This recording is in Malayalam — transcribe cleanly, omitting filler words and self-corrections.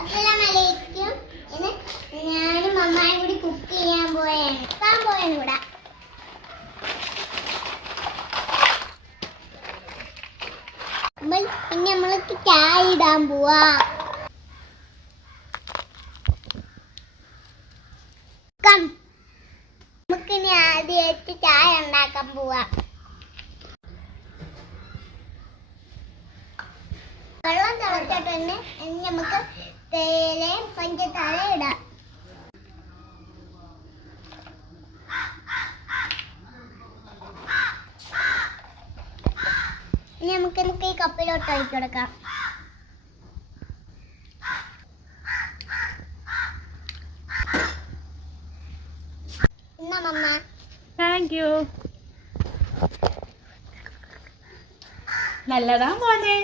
അസ്സലാമലൈക്കും. ഞാനും അമ്മായും കൂടി കുക്ക് ചെയ്യാൻ പോയാണ് ഇവിടെ. പിന്നെ നമ്മൾക്ക് ചായ ഇടാൻ പോവാ. നമുക്കിനി ആദ്യമായിട്ട് ചായ ഉണ്ടാക്കാൻ പോവാ. വെള്ളം തിളച്ചിട്ട് തന്നെ നമുക്ക് തേയിലയും പഞ്ചസാര ഇടാം. ഇനി നമുക്ക് ഈ കപ്പിലോട്ട് ഒഴിച്ചു കൊടുക്കാം. എന്നാ മമ്മ. Thank you. നല്ലതാ മോനെ.